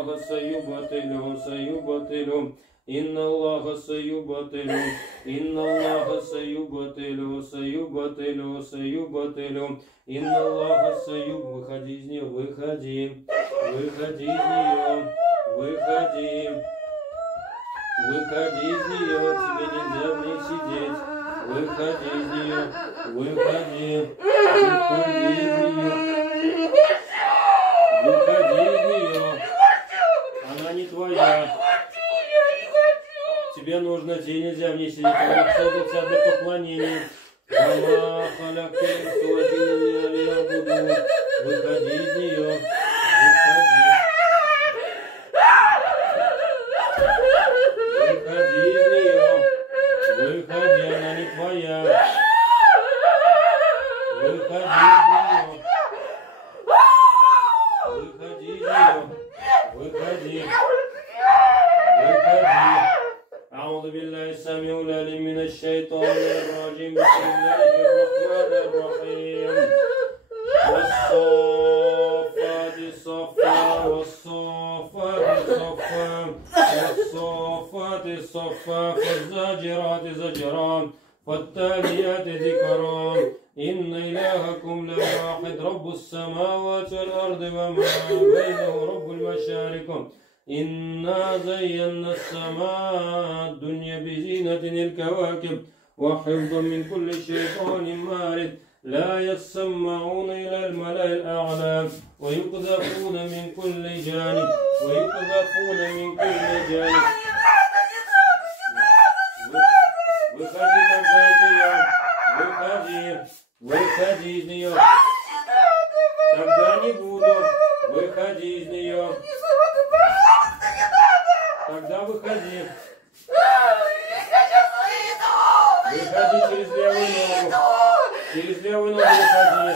الله سيبطل سيبطل إن الله سيبطل إن الله سيبطل سيبطل سيبطل إن الله سيبطل. Выходи из нее, выходи, выходи из нее, выходи, выходи из нее, тебе нельзя в ней сидеть, выходи из нее, выходи, выходи из нее, выходи из нее, она не твоя. Тебе нужно, тебе нельзя в ней сидеть, она создается для поклонения. Выходи из нее, выходи. Выходи из нее, выходи, она не твоя. Выходи из нее, выходи из нее, выходи, выходи. أعوذ بالله السميع العليم من الشيطان الرجيم. بسم الله الرحمن الرحيم. والصافات صفا والصافات صفا والصافات صفا فالزاجرات زجرا فالتاليات ذكرا إن إلهكم لواحد رب السماوات والأرض وما بينه رب المشارق إنا زينا السماء الدنيا بزينة الكواكب وحفظا من كل شيطان مارد لا يسمعون إلى الملأ الأعلى ويقذفون من كل جانب ويقذفون من كل جانب. Выходи, выходи, выходи из нее. Тогда не буду. Выходи из нее. Тогда выходи. Выходи через левую ногу. Через левую ногу выходи.